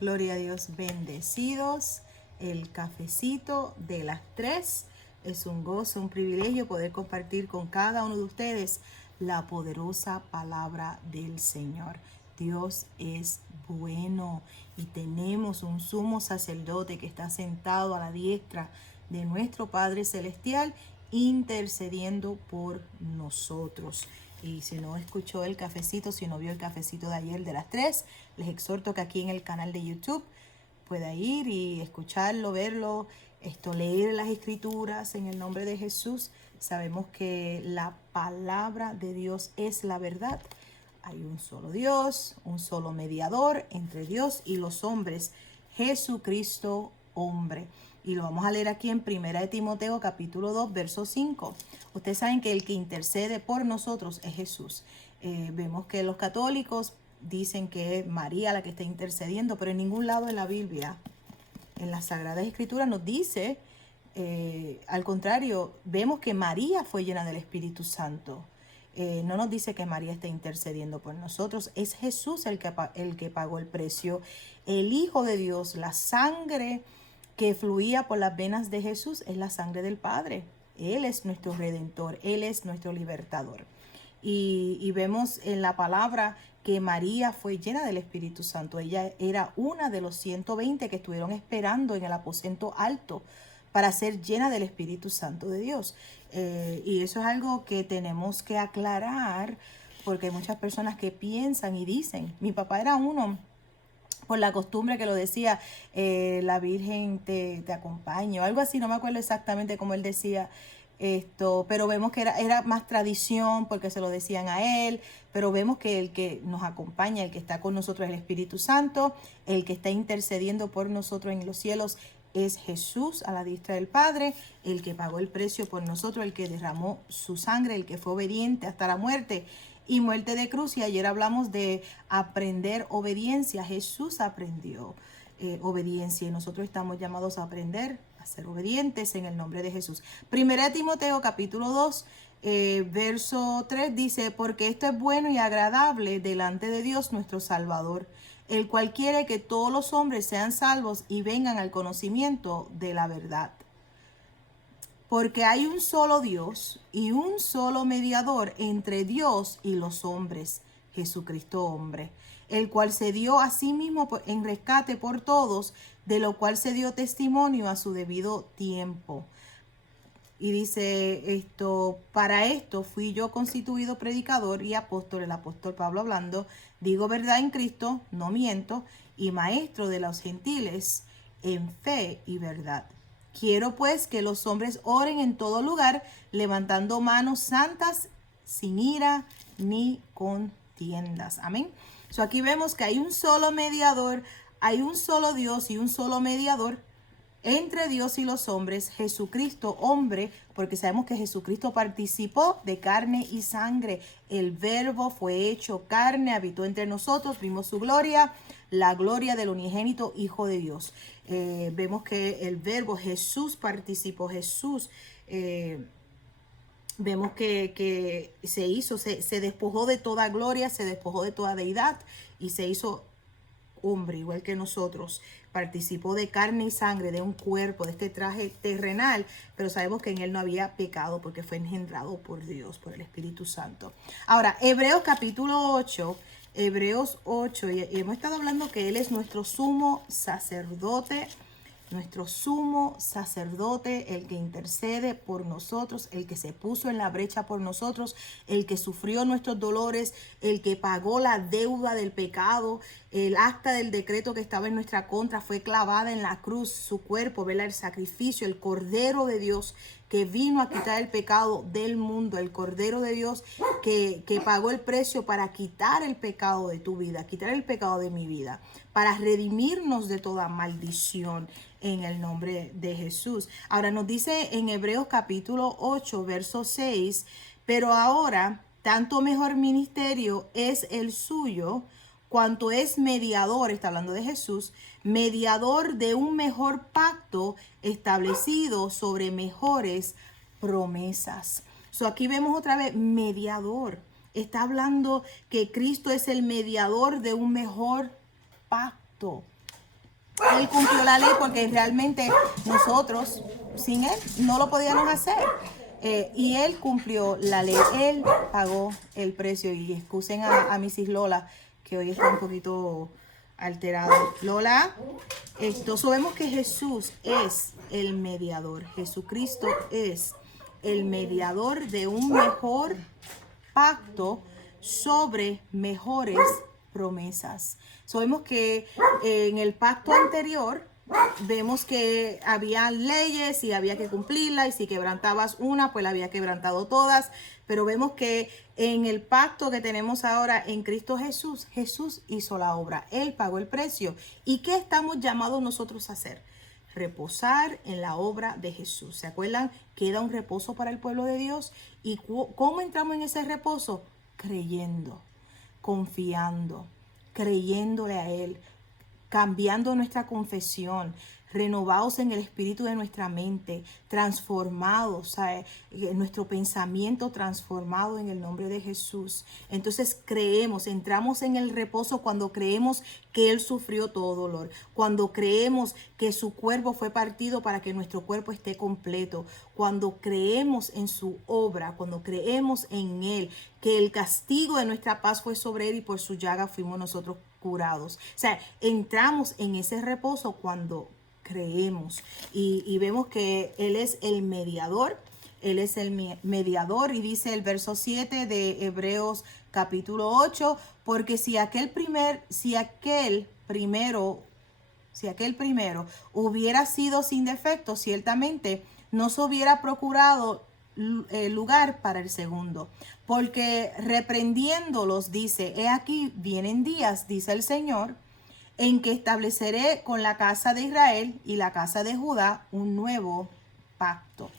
Gloria a Dios, bendecidos. El cafecito de las 3. Es un gozo, un privilegio poder compartir con cada uno de ustedes la poderosa palabra del Señor. Dios es bueno y tenemos un sumo sacerdote que está sentado a la diestra de nuestro Padre Celestial intercediendo por nosotros. Y si no escuchó el cafecito, si no vio el cafecito de ayer de las 3, les exhorto que aquí en el canal de YouTube pueda ir y escucharlo, verlo, leer las escrituras en el nombre de Jesús. Sabemos que la palabra de Dios es la verdad. Hay un solo Dios, un solo mediador entre Dios y los hombres, Jesucristo hombre. Y lo vamos a leer aquí en 1 Timoteo capítulo 2, verso 5. Ustedes saben que el que intercede por nosotros es Jesús. Vemos que los católicos dicen que es María la que está intercediendo, pero en ningún lado de la Biblia, en las Sagradas Escrituras, nos dice, al contrario, vemos que María fue llena del Espíritu Santo. No nos dice que María está intercediendo por nosotros, es Jesús el que pagó el precio, el Hijo de Dios, la sangre que fluía por las venas de Jesús es la sangre del Padre. Él es nuestro Redentor, Él es nuestro libertador. Y vemos en la palabra que María fue llena del Espíritu Santo. Ella era una de los 120 que estuvieron esperando en el aposento alto para ser llena del Espíritu Santo de Dios. Y eso es algo que tenemos que aclarar, porque hay muchas personas que piensan y dicen, mi papá era uno, por la costumbre que lo decía, la Virgen te acompaña o algo así, no me acuerdo exactamente cómo él decía esto, pero vemos que era más tradición porque se lo decían a él, pero vemos que el que nos acompaña, el que está con nosotros es el Espíritu Santo, el que está intercediendo por nosotros en los cielos es Jesús a la diestra del Padre, el que pagó el precio por nosotros, el que derramó su sangre, el que fue obediente hasta la muerte y muerte de cruz. Y ayer hablamos de aprender obediencia. Jesús aprendió obediencia y nosotros estamos llamados a aprender a ser obedientes en el nombre de Jesús. 1 Timoteo capítulo 2, verso 3 dice, porque esto es bueno y agradable delante de Dios nuestro Salvador, el cual quiere que todos los hombres sean salvos y vengan al conocimiento de la verdad. Porque hay un solo Dios y un solo mediador entre Dios y los hombres, Jesucristo hombre, el cual se dio a sí mismo en rescate por todos, de lo cual se dio testimonio a su debido tiempo. Y dice para esto fui yo constituido predicador y apóstol, el apóstol Pablo hablando, digo verdad en Cristo, no miento, y maestro de los gentiles en fe y verdad. Quiero pues que los hombres oren en todo lugar, levantando manos santas, sin ira ni contiendas. Amén. Aquí vemos que hay un solo mediador, hay un solo Dios y un solo mediador entre Dios y los hombres, Jesucristo hombre, porque sabemos que Jesucristo participó de carne y sangre. El Verbo fue hecho carne, habitó entre nosotros, vimos su gloria, la gloria del unigénito Hijo de Dios. Vemos que el Verbo, Jesús participó, Jesús, vemos que se despojó de toda gloria, se despojó de toda deidad y se hizo hombre, igual que nosotros. Participó de carne y sangre, de un cuerpo, de este traje terrenal, pero sabemos que en él no había pecado porque fue engendrado por Dios, por el Espíritu Santo. Ahora, Hebreos capítulo 8, Hebreos 8, y hemos estado hablando que él es nuestro sumo sacerdote, el que intercede por nosotros, el que se puso en la brecha por nosotros, el que sufrió nuestros dolores, el que pagó la deuda del pecado, el acta del decreto que estaba en nuestra contra fue clavada en la cruz, su cuerpo, ¿verdad? El sacrificio, el Cordero de Dios que vino a quitar el pecado del mundo, el Cordero de Dios que pagó el precio para quitar el pecado de tu vida, quitar el pecado de mi vida, para redimirnos de toda maldición en el nombre de Jesús. Ahora nos dice en Hebreos capítulo 8, verso 6, pero ahora tanto mejor ministerio es el suyo, cuanto es mediador, está hablando de Jesús, mediador de un mejor pacto establecido sobre mejores promesas. Aquí vemos otra vez mediador. Está hablando que Cristo es el mediador de un mejor pacto. Él cumplió la ley porque realmente nosotros sin Él no lo podíamos hacer. Y Él cumplió la ley, Él pagó el precio. Y excusen a Mrs. Lola, que hoy está un poquito alterada. Lola, sabemos que Jesús es el mediador. Jesucristo es el mediador de un mejor pacto sobre mejores promesas. Sabemos que en el pacto anterior vemos que había leyes y había que cumplirlas, y si quebrantabas una, pues la había quebrantado todas. Pero vemos que en el pacto que tenemos ahora en Cristo Jesús, Jesús hizo la obra, Él pagó el precio. ¿Y qué estamos llamados nosotros a hacer? Reposar en la obra de Jesús. ¿Se acuerdan? Queda un reposo para el pueblo de Dios. ¿Y cómo entramos en ese reposo? Creyendo, confiando, creyéndole a Él, cambiando nuestra confesión, renovados en el espíritu de nuestra mente, transformados, nuestro pensamiento transformado en el nombre de Jesús. Entonces creemos, entramos en el reposo cuando creemos que Él sufrió todo dolor, cuando creemos que su cuerpo fue partido para que nuestro cuerpo esté completo, cuando creemos en su obra, cuando creemos en Él, que el castigo de nuestra paz fue sobre Él y por su llaga fuimos nosotros curados. O sea, entramos en ese reposo cuando creemos y vemos que Él es el mediador. Él es el mediador, y dice el verso 7 de Hebreos capítulo 8, porque si aquel primero hubiera sido sin defecto, ciertamente no se hubiera procurado lugar para el segundo, porque reprendiéndolos dice: he aquí vienen días, dice el Señor, en que estableceré con la casa de Israel y la casa de Judá un nuevo pacto.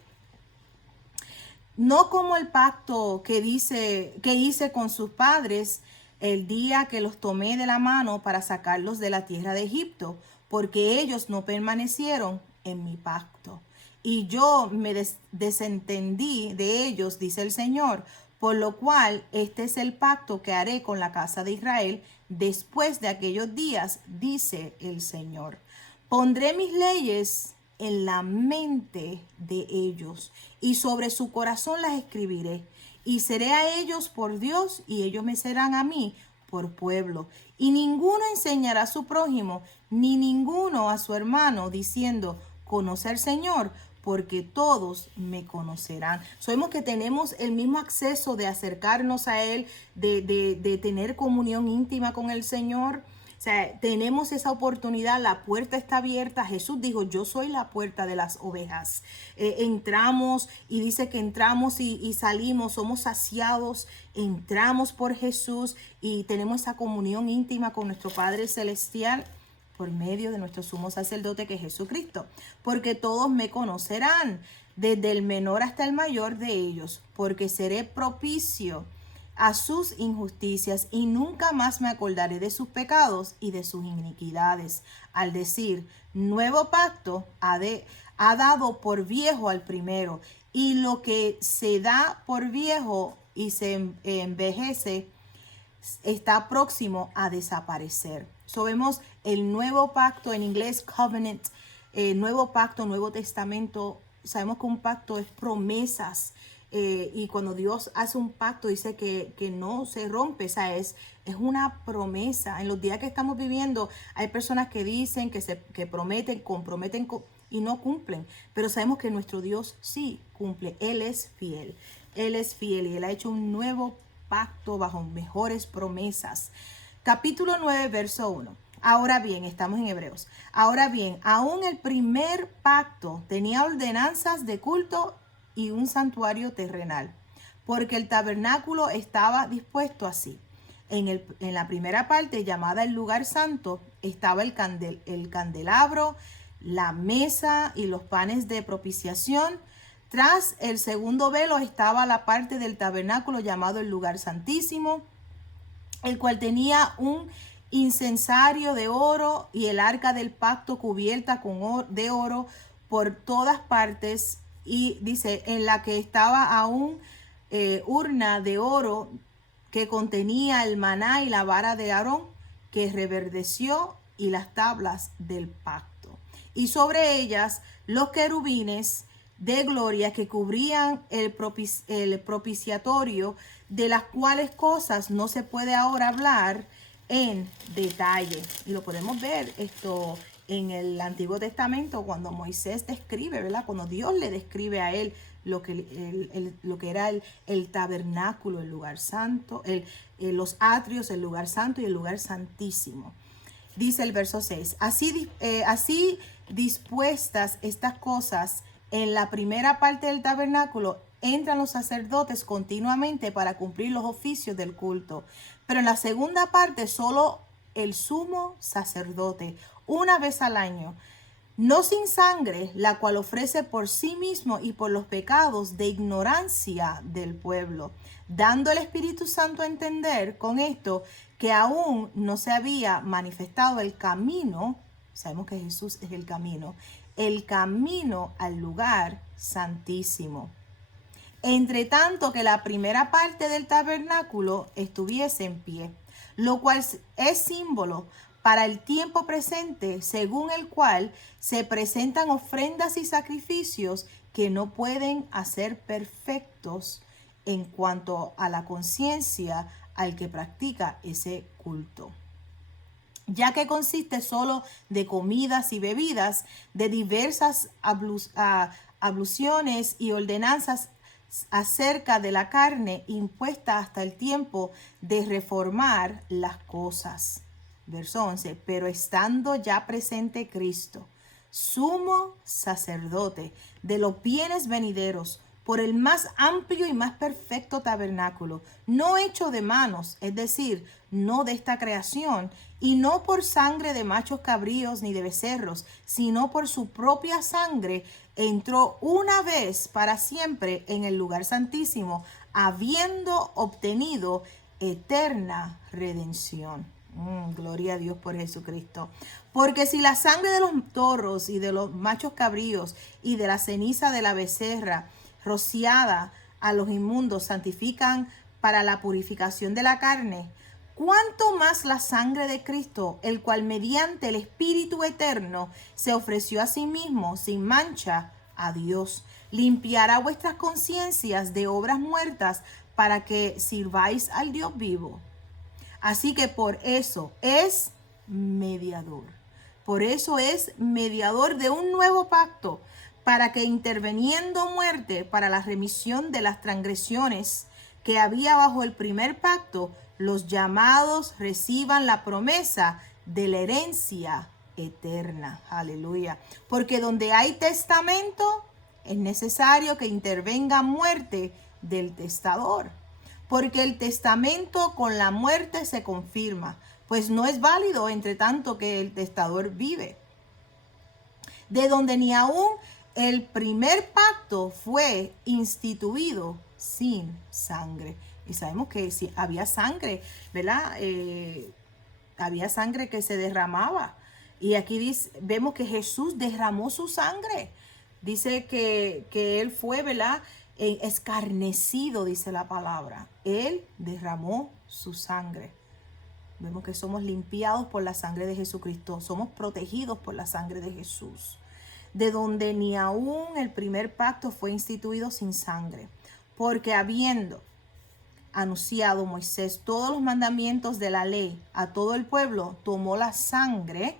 No como el pacto que hice con sus padres el día que los tomé de la mano para sacarlos de la tierra de Egipto, porque ellos no permanecieron en mi pacto. Y yo me desentendí de ellos, dice el Señor, por lo cual este es el pacto que haré con la casa de Israel después de aquellos días, dice el Señor. Pondré mis leyes en la mente de ellos, y sobre su corazón las escribiré, y seré a ellos por Dios, y ellos me serán a mí por pueblo. Y ninguno enseñará a su prójimo, ni ninguno a su hermano, diciendo: conoce al Señor, porque todos me conocerán. Sabemos que tenemos el mismo acceso de acercarnos a Él, de tener comunión íntima con el Señor. O sea, tenemos esa oportunidad, la puerta está abierta. Jesús dijo: yo soy la puerta de las ovejas. Entramos, y dice que entramos y salimos, somos saciados, entramos por Jesús y tenemos esa comunión íntima con nuestro Padre Celestial por medio de nuestro sumo sacerdote, que es Jesucristo. Porque todos me conocerán, desde el menor hasta el mayor de ellos, porque seré propicio a sus injusticias, y nunca más me acordaré de sus pecados y de sus iniquidades. Al decir nuevo pacto, ha dado por viejo al primero, y lo que se da por viejo y se envejece está próximo a desaparecer. Vemos el nuevo pacto, en inglés covenant, nuevo pacto, Nuevo Testamento. Sabemos que un pacto es promesas. Y cuando Dios hace un pacto, dice que no se rompe. Esa es una promesa. En los días que estamos viviendo, hay personas que dicen que prometen, comprometen y no cumplen. Pero sabemos que nuestro Dios sí cumple. Él es fiel. Él es fiel, y Él ha hecho un nuevo pacto bajo mejores promesas. Capítulo 9, verso 1. Ahora bien, estamos en Hebreos. Ahora bien, aún el primer pacto tenía ordenanzas de culto y un santuario terrenal, porque el tabernáculo estaba dispuesto así. En la primera parte, llamada el lugar santo, estaba el candelabro, la mesa y los panes de propiciación. Tras el segundo velo estaba la parte del tabernáculo llamado el lugar santísimo, el cual tenía un incensario de oro y el arca del pacto cubierta de oro por todas partes. Y dice, en la que estaba aún urna de oro que contenía el maná y la vara de Aarón, que reverdeció y las tablas del pacto. Y sobre ellas los querubines de gloria que cubrían el propiciatorio, de las cuales cosas no se puede ahora hablar en detalle. Y lo podemos ver esto en el Antiguo Testamento cuando Moisés describe, ¿verdad? Cuando Dios le describe a él lo que era el tabernáculo, el lugar santo, los atrios, el lugar santo y el lugar santísimo. Dice el verso 6, así dispuestas estas cosas, en la primera parte del tabernáculo entran los sacerdotes continuamente para cumplir los oficios del culto. Pero en la segunda parte solo el sumo sacerdote, una vez al año, no sin sangre, la cual ofrece por sí mismo y por los pecados de ignorancia del pueblo, dando el Espíritu Santo a entender con esto que aún no se había manifestado el camino. Sabemos que Jesús es el camino al lugar santísimo. Entre tanto que la primera parte del tabernáculo estuviese en pie, lo cual es símbolo para el tiempo presente, según el cual se presentan ofrendas y sacrificios que no pueden hacer perfectos en cuanto a la conciencia al que practica ese culto, ya que consiste solo de comidas y bebidas, de diversas abluciones y ordenanzas acerca de la carne impuesta hasta el tiempo de reformar las cosas. Verso 11, pero estando ya presente Cristo, sumo sacerdote de los bienes venideros, por el más amplio y más perfecto tabernáculo, no hecho de manos, es decir, no de esta creación, y no por sangre de machos cabríos ni de becerros, sino por su propia sangre, entró una vez para siempre en el lugar santísimo, habiendo obtenido eterna redención. Gloria a Dios por Jesucristo. Porque si la sangre de los toros y de los machos cabríos y de la ceniza de la becerra rociada a los inmundos santifican para la purificación de la carne, cuánto más la sangre de Cristo, el cual mediante el Espíritu eterno se ofreció a sí mismo sin mancha a Dios, limpiará vuestras conciencias de obras muertas para que sirváis al Dios vivo. Así que por eso es mediador. Por eso es mediador de un nuevo pacto, para que interviniendo muerte para la remisión de las transgresiones que había bajo el primer pacto, los llamados reciban la promesa de la herencia eterna. Aleluya. Porque donde hay testamento, es necesario que intervenga muerte del testador. Porque el testamento con la muerte se confirma, pues no es válido entre tanto que el testador vive. De donde ni aún el primer pacto fue instituido sin sangre. Y sabemos que si había sangre, ¿verdad? Había sangre que se derramaba. Y aquí vemos que Jesús derramó su sangre. Dice que Él fue, ¿verdad? Escarnecido, dice la palabra. Él derramó su sangre. Vemos que somos limpiados por la sangre de Jesucristo. Somos protegidos por la sangre de Jesús. De donde ni aún el primer pacto fue instituido sin sangre. Porque habiendo anunciado Moisés todos los mandamientos de la ley a todo el pueblo, tomó la sangre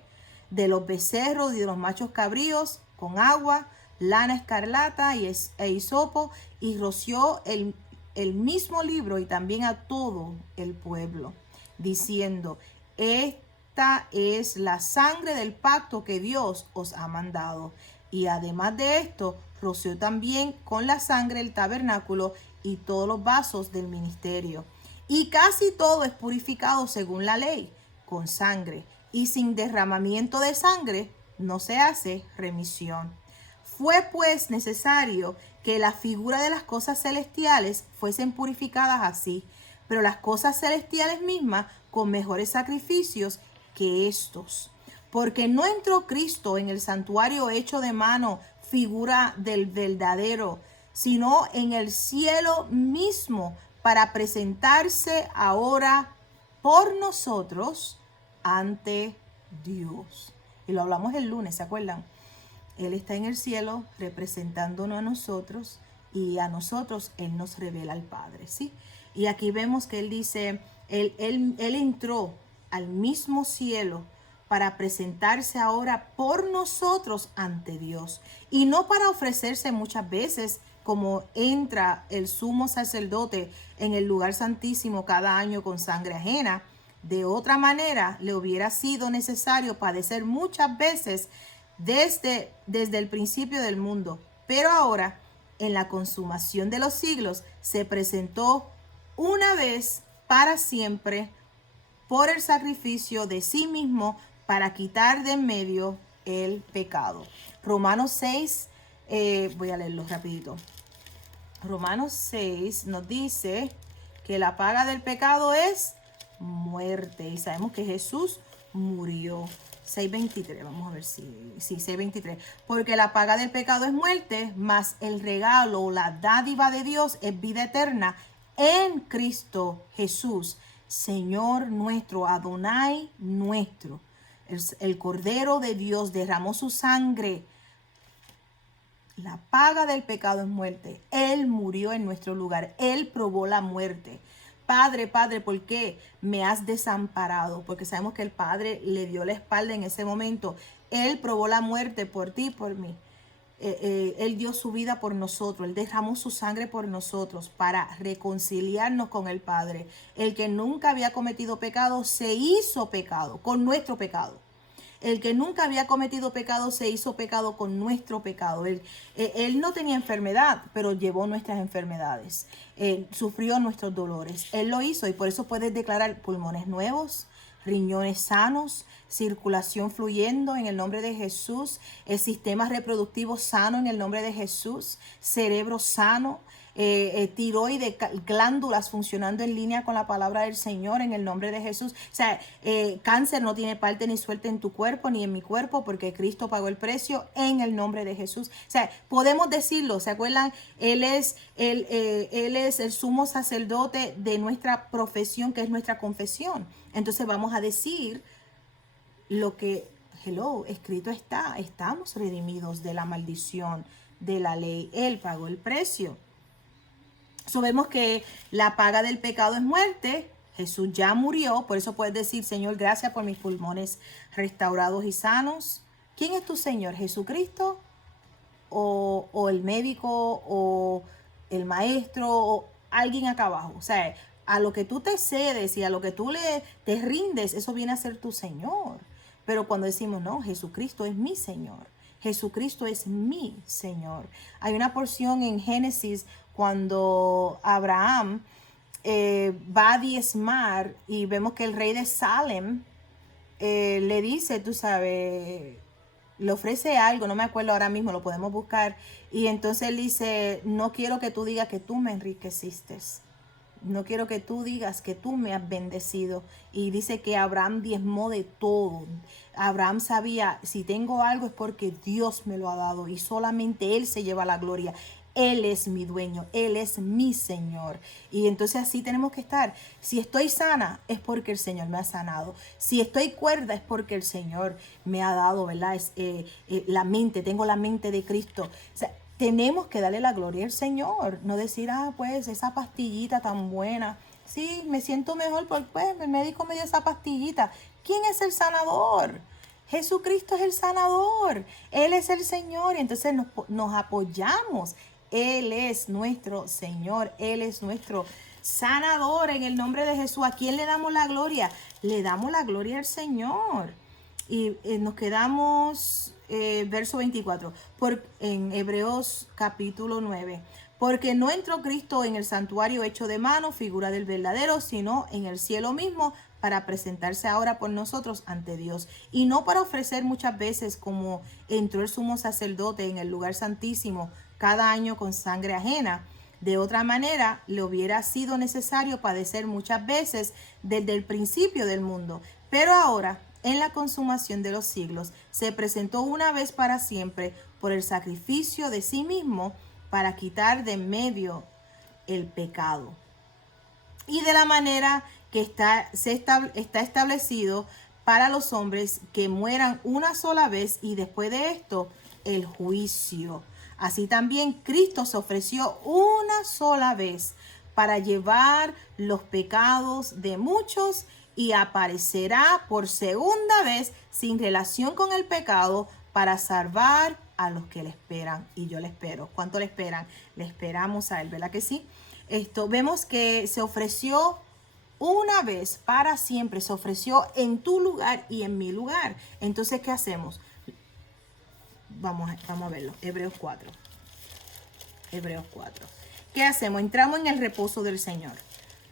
de los becerros y de los machos cabríos con agua, lana escarlata e hisopo, y roció el mismo libro y también a todo el pueblo, diciendo: esta es la sangre del pacto que Dios os ha mandado. Y además de esto, roció también con la sangre el tabernáculo y todos los vasos del ministerio. Y casi todo es purificado según la ley, con sangre. Y sin derramamiento de sangre no se hace remisión. Fue pues necesario que la figura de las cosas celestiales fuesen purificadas así, pero las cosas celestiales mismas con mejores sacrificios que estos. Porque no entró Cristo en el santuario hecho de mano, figura del verdadero, sino en el cielo mismo, para presentarse ahora por nosotros ante Dios. Y lo hablamos el lunes, ¿se acuerdan? Él está en el cielo representándonos a nosotros y a nosotros Él nos revela al Padre, ¿sí? Y aquí vemos que Él dice, Él entró al mismo cielo para presentarse ahora por nosotros ante Dios. Y no para ofrecerse muchas veces como entra el sumo sacerdote en el lugar santísimo cada año con sangre ajena. De otra manera, le hubiera sido necesario padecer muchas veces desde el principio del mundo. Pero ahora, en la consumación de los siglos, se presentó una vez para siempre por el sacrificio de sí mismo para quitar de en medio el pecado. Romanos 6, voy a leerlo rapidito. Romanos 6 nos dice que la paga del pecado es muerte. Y sabemos que Jesús murió. 6:23, vamos a ver si 6:23. Porque la paga del pecado es muerte, mas el regalo, la dádiva de Dios es vida eterna en Cristo Jesús, Señor nuestro, Adonai nuestro. El Cordero de Dios derramó su sangre. La paga del pecado es muerte. Él murió en nuestro lugar. Él probó la muerte. Padre, ¿por qué me has desamparado? Porque sabemos que el Padre le dio la espalda en ese momento. Él probó la muerte por ti y por mí. Él dio su vida por nosotros. Él derramó su sangre por nosotros para reconciliarnos con el Padre. El que nunca había cometido pecado se hizo pecado con nuestro pecado. El que nunca había cometido pecado se hizo pecado con nuestro pecado. Él no tenía enfermedad, pero llevó nuestras enfermedades. Sufrió nuestros dolores. Él lo hizo y por eso puedes declarar pulmones nuevos, riñones sanos, circulación fluyendo en el nombre de Jesús, el sistema reproductivo sano en el nombre de Jesús, cerebro sano, tiroides, glándulas funcionando en línea con la palabra del Señor en el nombre de Jesús. O sea, cáncer no tiene parte ni suerte en tu cuerpo ni en mi cuerpo porque Cristo pagó el precio en el nombre de Jesús. O sea, podemos decirlo, ¿se acuerdan? Él es el sumo sacerdote de nuestra profesión, que es nuestra confesión. Entonces vamos a decir lo que, escrito está. Estamos redimidos de la maldición de la ley. Él pagó el precio. Vemos que la paga del pecado es muerte. Jesús ya murió. Por eso puedes decir, Señor, gracias por mis pulmones restaurados y sanos. ¿Quién es tu Señor? ¿Jesucristo? ¿O el médico? ¿O el maestro? ¿O alguien acá abajo? O sea, a lo que tú te cedes y a lo que tú te rindes, eso viene a ser tu Señor. Pero cuando decimos, no, Jesucristo es mi Señor. Jesucristo es mi Señor. Hay una porción en Génesis cuando Abraham va a diezmar y vemos que el rey de Salem le dice, tú sabes, le ofrece algo, no me acuerdo ahora mismo, lo podemos buscar. Y entonces él dice, no quiero que tú digas que tú me enriqueciste. No quiero que tú digas que tú me has bendecido. Y dice que Abraham diezmó de todo. Abraham sabía, si tengo algo es porque Dios me lo ha dado y solamente Él se lleva la gloria. Él es mi dueño, Él es mi Señor. Y entonces así tenemos que estar. Si estoy sana es porque el Señor me ha sanado. Si estoy cuerda es porque el Señor me ha dado, ¿verdad? La mente, tengo la mente de Cristo. O sea, tenemos que darle la gloria al Señor, no decir, pues esa pastillita tan buena. Sí, me siento mejor porque pues, el médico me dio esa pastillita. ¿Quién es el sanador? Jesucristo es el sanador. Él es el Señor. Y entonces nos apoyamos. Él es nuestro Señor. Él es nuestro sanador en el nombre de Jesús. ¿A quién le damos la gloria? Le damos la gloria al Señor. Y nos quedamos, verso 24, en Hebreos capítulo 9. Porque no entró Cristo en el santuario hecho de mano, figura del verdadero, sino en el cielo mismo, para presentarse ahora por nosotros ante Dios. Y no para ofrecer muchas veces como entró el sumo sacerdote en el lugar santísimo cada año con sangre ajena. De otra manera, le hubiera sido necesario padecer muchas veces desde el principio del mundo. Pero ahora, en la consumación de los siglos, se presentó una vez para siempre por el sacrificio de sí mismo para quitar de en medio el pecado. Y de la manera que está establecido para los hombres que mueran una sola vez y después de esto el juicio. Así también Cristo se ofreció una sola vez para llevar los pecados de muchos y aparecerá por segunda vez sin relación con el pecado para salvar a los que le esperan. Y yo le espero. ¿Cuánto le esperan? Le esperamos a él, ¿verdad que sí? Vemos que se ofreció una vez para siempre, se ofreció en tu lugar y en mi lugar. Entonces, ¿qué hacemos? Vamos a verlo. Hebreos 4. Hebreos 4. ¿Qué hacemos? Entramos en el reposo del Señor.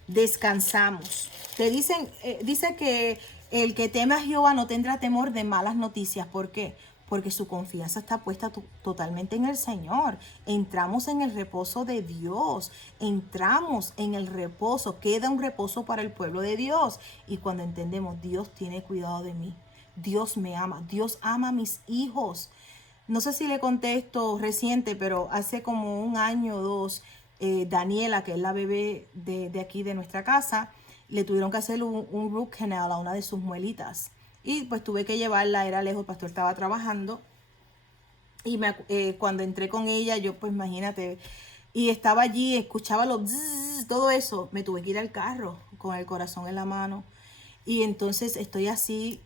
Descansamos. Dice que el que teme a Jehová no tendrá temor de malas noticias. ¿Por qué? Porque su confianza está puesta totalmente en el Señor. Entramos en el reposo de Dios. Entramos en el reposo. Queda un reposo para el pueblo de Dios. Y cuando entendemos, Dios tiene cuidado de mí. Dios me ama. Dios ama a mis hijos. No sé si le conté esto reciente, pero hace como un año o dos, Daniela, que es la bebé de aquí de nuestra casa, le tuvieron que hacer un root canal a una de sus muelitas. Y pues tuve que llevarla, era lejos, el pastor estaba trabajando. Y cuando entré con ella, yo pues imagínate, y estaba allí, escuchaba los bzzz, todo eso, me tuve que ir al carro con el corazón en la mano. Y entonces estoy así,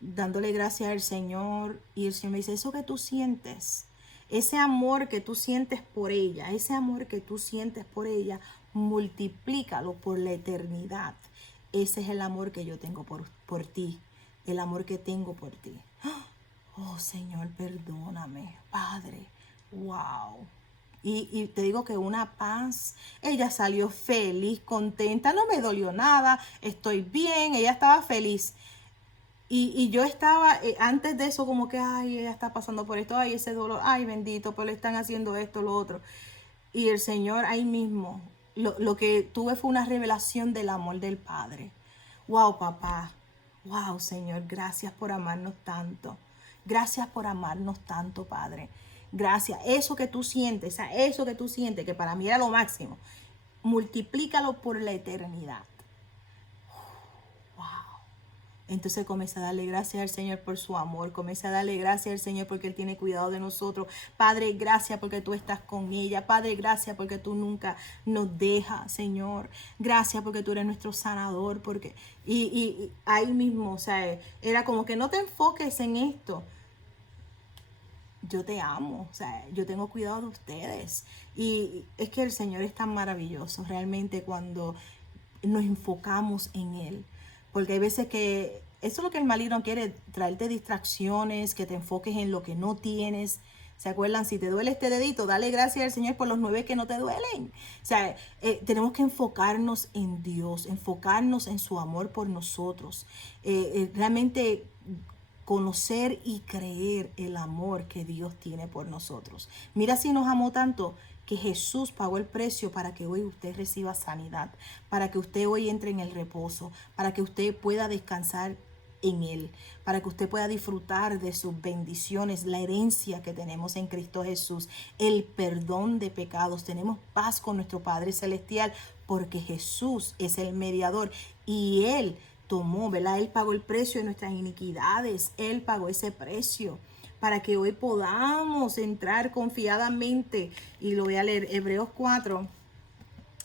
dándole gracias al Señor, y el Señor me dice, eso que tú sientes, ese amor que tú sientes por ella, ese amor que tú sientes por ella, multiplícalo por la eternidad. Ese es el amor que yo tengo por ti, el amor que tengo por ti. Oh Señor, perdóname, Padre, wow. Y te digo que una paz, ella salió feliz, contenta, no me dolió nada, estoy bien, ella estaba feliz. Y yo estaba, antes de eso, como que, ay, ella está pasando por esto, ay, ese dolor, ay, bendito, pero le están haciendo esto, lo otro. Y el Señor ahí mismo, lo que tuve fue una revelación del amor del Padre. Wow, papá, wow, Señor, gracias por amarnos tanto. Gracias por amarnos tanto, Padre. Gracias. Eso que tú sientes, que para mí era lo máximo, multiplícalo por la eternidad. Entonces comencé a darle gracias al Señor por su amor. Comencé a darle gracias al Señor porque Él tiene cuidado de nosotros. Padre, gracias porque tú estás con ella. Padre, gracias porque tú nunca nos dejas, Señor. Gracias porque tú eres nuestro sanador. Y ahí mismo, o sea, era como que no te enfoques en esto. Yo te amo, o sea, yo tengo cuidado de ustedes. Y es que el Señor es tan maravilloso realmente cuando nos enfocamos en Él. Porque hay veces que eso es lo que el maligno quiere, traerte distracciones, que te enfoques en lo que no tienes. ¿Se acuerdan? Si te duele este dedito, dale gracias al Señor por los 9 que no te duelen. O sea, tenemos que enfocarnos en Dios, enfocarnos en su amor por nosotros. Realmente conocer y creer el amor que Dios tiene por nosotros. Mira si nos amó tanto que Jesús pagó el precio para que hoy usted reciba sanidad, para que usted hoy entre en el reposo, para que usted pueda descansar en Él, para que usted pueda disfrutar de sus bendiciones, la herencia que tenemos en Cristo Jesús, el perdón de pecados. Tenemos paz con nuestro Padre Celestial porque Jesús es el mediador y Él tomó, ¿verdad? Él pagó el precio de nuestras iniquidades, Él pagó ese precio para que hoy podamos entrar confiadamente. Y lo voy a leer, Hebreos 4,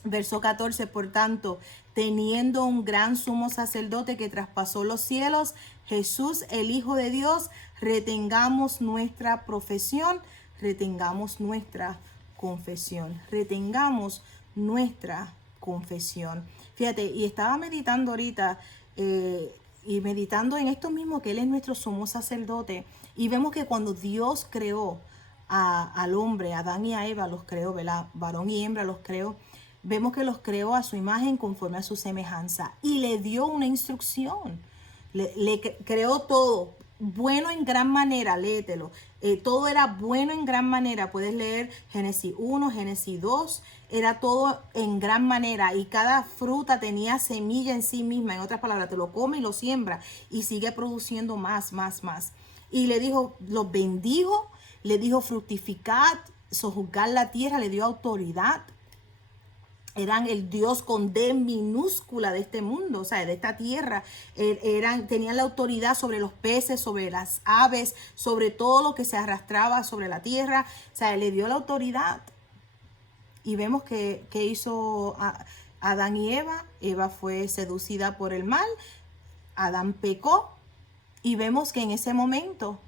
verso 14, por tanto, teniendo un gran sumo sacerdote que traspasó los cielos, Jesús, el Hijo de Dios, retengamos nuestra profesión, retengamos nuestra confesión, retengamos nuestra confesión. Fíjate, y estaba meditando ahorita, y meditando en esto mismo, que Él es nuestro sumo sacerdote, y vemos que cuando Dios creó al hombre, a Adán y a Eva, los creó, ¿verdad? Varón y hembra los creó. Vemos que los creó a su imagen conforme a su semejanza y le dio una instrucción. Le creó todo bueno en gran manera, léetelo. Todo era bueno en gran manera. Puedes leer Génesis 1, Génesis 2. Era todo en gran manera y cada fruta tenía semilla en sí misma. En otras palabras, te lo come y lo siembra y sigue produciendo más. Y le dijo, los bendijo, le dijo fructificad, sojuzgar la tierra, le dio autoridad. eran el Dios con D minúscula de este mundo, o sea, de esta tierra. Tenían la autoridad sobre los peces, sobre las aves, sobre todo lo que se arrastraba sobre la tierra. O sea, le dio la autoridad. Y vemos que hizo Adán y Eva. Eva fue seducida por el mal. Adán pecó. Y vemos que en ese momento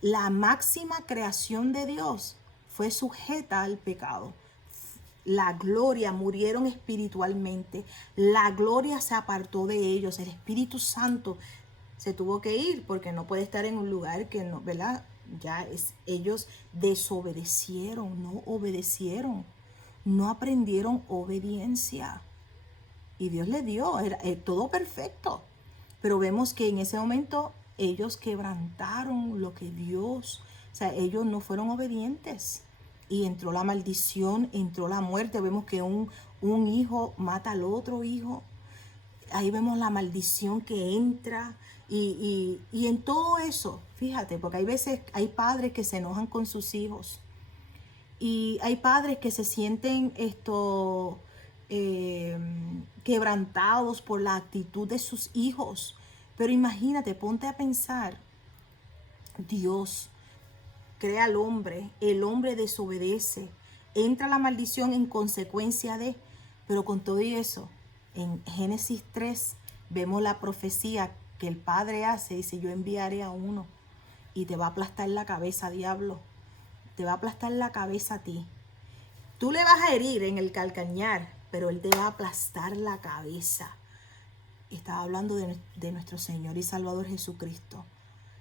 la máxima creación de Dios fue sujeta al pecado. La gloria, murieron espiritualmente. La gloria se apartó de ellos. El Espíritu Santo se tuvo que ir porque no puede estar en un lugar que no, ¿verdad? Ellos desobedecieron, no obedecieron, no aprendieron obediencia. Y Dios le dio, era todo perfecto. Pero vemos que en ese momento ellos quebrantaron lo que Dios, o sea, ellos no fueron obedientes. Y entró la maldición, entró la muerte. Vemos que un hijo mata al otro hijo. Ahí vemos la maldición que entra. Y en todo eso, fíjate, porque hay veces, hay padres que se enojan con sus hijos. Y hay padres que se sienten quebrantados por la actitud de sus hijos. Pero imagínate, ponte a pensar, Dios crea al hombre, el hombre desobedece, entra la maldición en consecuencia de, pero con todo y eso, en Génesis 3 vemos la profecía que el Padre hace, dice, yo enviaré a uno y te va a aplastar la cabeza, diablo, te va a aplastar la cabeza a ti. Tú le vas a herir en el calcañar, pero él te va a aplastar la cabeza. Estaba hablando de nuestro Señor y Salvador Jesucristo.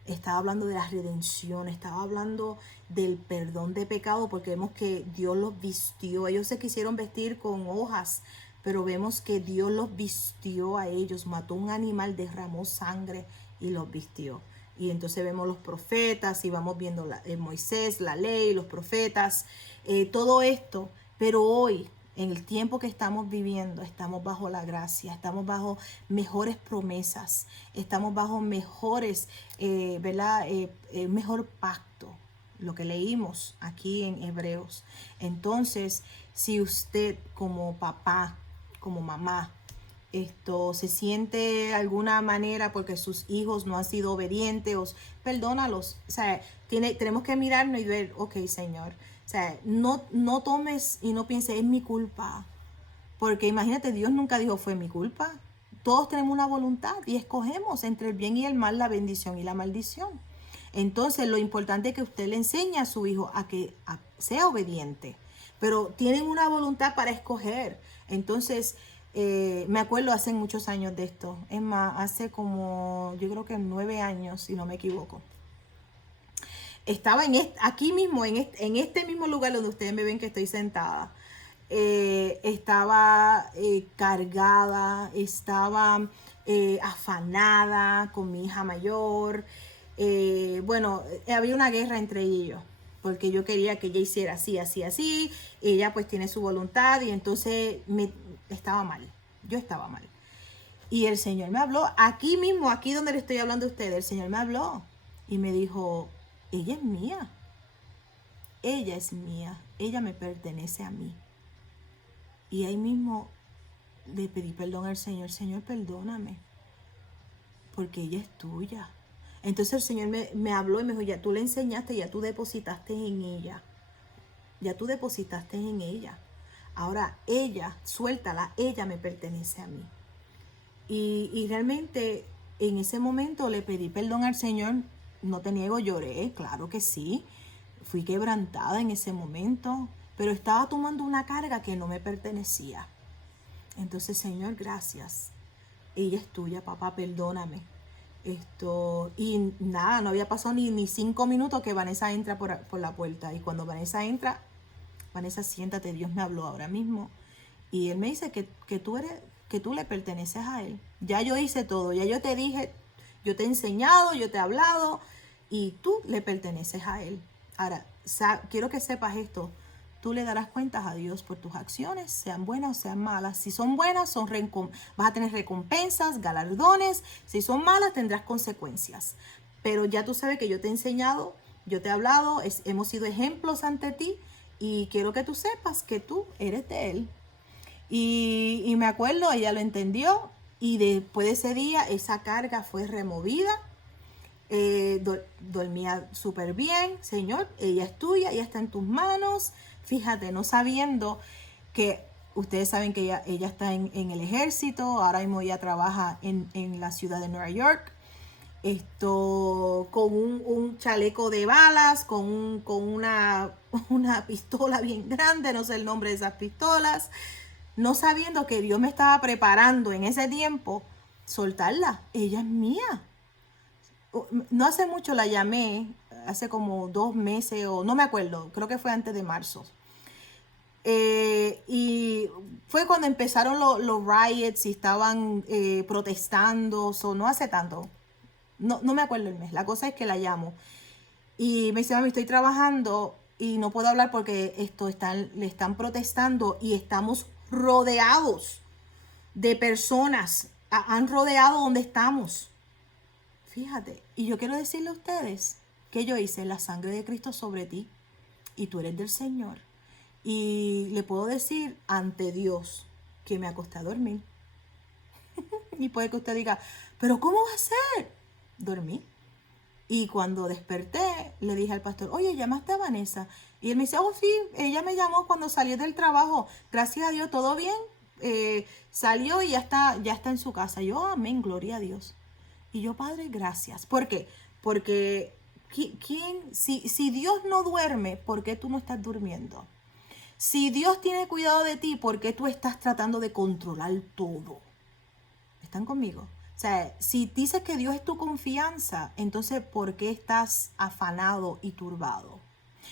Estaba hablando de la redención, estaba hablando del perdón de pecado, porque vemos que Dios los vistió. Ellos se quisieron vestir con hojas, pero vemos que Dios los vistió a ellos, mató un animal, derramó sangre y los vistió. Y entonces vemos los profetas y vamos viendo Moisés, la ley, los profetas, todo esto. Pero hoy, en el tiempo que estamos viviendo, estamos bajo la gracia, estamos bajo mejores promesas, estamos bajo mejores, mejor pacto, lo que leímos aquí en Hebreos. Entonces, si usted como papá, como mamá, se siente de alguna manera porque sus hijos no han sido obedientes, perdónalos. O sea, tenemos que mirarnos y ver, ok, Señor, o sea, no tomes y no pienses, es mi culpa. Porque imagínate, Dios nunca dijo, fue mi culpa. Todos tenemos una voluntad y escogemos entre el bien y el mal, la bendición y la maldición. Entonces, lo importante es que usted le enseñe a su hijo a que sea obediente. Pero tienen una voluntad para escoger. Entonces, me acuerdo hace muchos años de esto. Es más, hace como, yo creo que 9 años, si no me equivoco. Estaba aquí mismo, en este mismo lugar donde ustedes me ven que estoy sentada. Estaba cargada, estaba afanada con mi hija mayor. Había una guerra entre ellos, porque yo quería que ella hiciera así, así, así. Ella pues tiene su voluntad y entonces estaba mal. Yo estaba mal. Y el Señor me habló, aquí mismo, aquí donde le estoy hablando a ustedes, el Señor me habló y me dijo, ella es mía. Ella es mía. Ella me pertenece a mí. Y ahí mismo le pedí perdón al Señor. Señor, perdóname, porque ella es tuya. Entonces el Señor me habló y me dijo, ya tú le enseñaste, ya tú depositaste en ella. Ya tú depositaste en ella. Ahora ella, suéltala, ella me pertenece a mí. Y realmente en ese momento le pedí perdón al Señor. No te niego, lloré, claro que sí. Fui quebrantada en ese momento, pero estaba tomando una carga que no me pertenecía. Entonces, Señor, gracias. Ella es tuya, papá, perdóname. Y nada, no había pasado ni 5 minutos que Vanessa entra por la puerta. Y cuando Vanessa entra, Vanessa, siéntate, Dios me habló ahora mismo. Y él me dice que tú le perteneces a él. Ya yo hice todo, ya yo te dije, yo te he enseñado, yo te he hablado y tú le perteneces a él. Ahora, quiero que sepas esto. Tú le darás cuentas a Dios por tus acciones, sean buenas o sean malas. Si son buenas, vas a tener recompensas, galardones. Si son malas, tendrás consecuencias. Pero ya tú sabes que yo te he enseñado, yo te he hablado, hemos sido ejemplos ante ti y quiero que tú sepas que tú eres de Él. Y me acuerdo, ella lo entendió y después de ese día esa carga fue removida. Dormía súper bien. Señor, ella es tuya, ella está en tus manos. Fíjate, no sabiendo que ustedes saben que ella está en el ejército. Ahora mismo ella trabaja en la ciudad de Nueva York. Con un chaleco de balas, con una pistola bien grande, no sé el nombre de esas pistolas, no sabiendo que Dios me estaba preparando en ese tiempo, soltarla. Ella es mía. No hace mucho la llamé, hace como 2 meses o no me acuerdo, creo que fue antes de marzo. Y fue cuando empezaron los riots y estaban protestando, no hace tanto. No me acuerdo el mes. La cosa es que la llamo. Y me dice, mami, estoy trabajando y no puedo hablar porque le están protestando y estamos rodeados de personas. Han rodeado donde estamos. Fíjate. Y yo quiero decirle a ustedes que yo hice la sangre de Cristo sobre ti y tú eres del Señor. Y le puedo decir ante Dios que me acosté a dormir. Y puede que usted diga, pero ¿cómo va a ser? Dormí. Y cuando desperté, le dije al pastor, oye, ¿llamaste a Vanessa? Y él me dice, oh, sí, ella me llamó cuando salió del trabajo. Gracias a Dios, todo bien. Salió y ya está en su casa. Yo, amén, gloria a Dios. Y yo, Padre, gracias. ¿Por qué? Porque si Dios no duerme, ¿por qué tú no estás durmiendo? Si Dios tiene cuidado de ti, ¿por qué tú estás tratando de controlar todo? ¿Están conmigo? O sea, si dices que Dios es tu confianza, entonces ¿por qué estás afanado y turbado?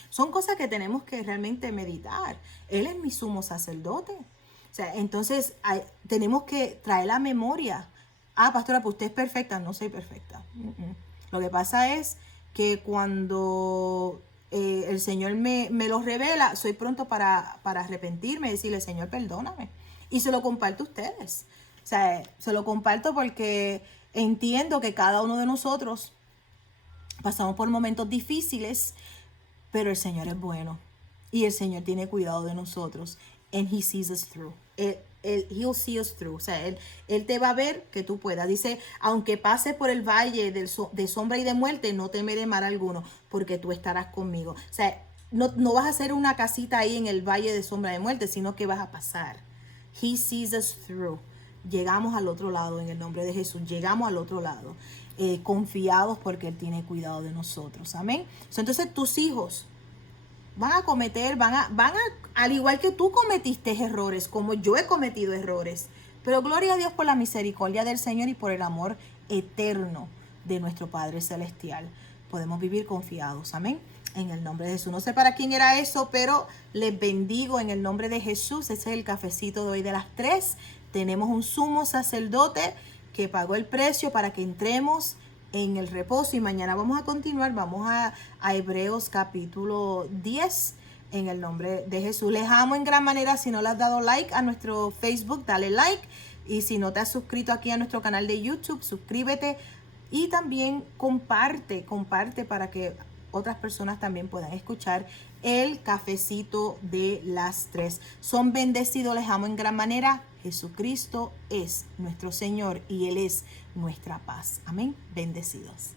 Son cosas que tenemos que realmente meditar. Él es mi sumo sacerdote. O sea, entonces tenemos que traer la memoria. Ah, pastora, pues usted es perfecta. No soy perfecta. Lo que pasa es que cuando el Señor me lo revela, soy pronto para arrepentirme y decirle, Señor, perdóname. Y se lo comparto a ustedes. O sea, se lo comparto porque entiendo que cada uno de nosotros pasamos por momentos difíciles, pero el Señor es bueno y el Señor tiene cuidado de nosotros. And He sees us through. He'll see us through. O sea, él te va a ver que tú puedas. Dice, aunque pase por el valle de sombra y de muerte, no temeré mal alguno, porque tú estarás conmigo. O sea, no vas a hacer una casita ahí en el valle de sombra de muerte, sino que vas a pasar. He sees us through. Llegamos al otro lado en el nombre de Jesús. Llegamos al otro lado. Confiados porque Él tiene cuidado de nosotros. Amén. Entonces tus hijos van a cometer, al igual que tú cometiste errores, como yo he cometido errores. Pero gloria a Dios por la misericordia del Señor y por el amor eterno de nuestro Padre Celestial. Podemos vivir confiados. Amén. En el nombre de Jesús. No sé para quién era eso, pero les bendigo en el nombre de Jesús. Ese es el cafecito de hoy de las 3. Tenemos un sumo sacerdote que pagó el precio para que entremos en el reposo. Y mañana vamos a continuar. Vamos a Hebreos capítulo 10 en el nombre de Jesús. Les amo en gran manera. Si no le has dado like a nuestro Facebook, dale like. Y si no te has suscrito aquí a nuestro canal de YouTube, suscríbete. Y también comparte para que otras personas también puedan escuchar el cafecito de las 3. Son bendecidos, les amo en gran manera. Jesucristo es nuestro Señor y Él es nuestra paz. Amén. Bendecidos.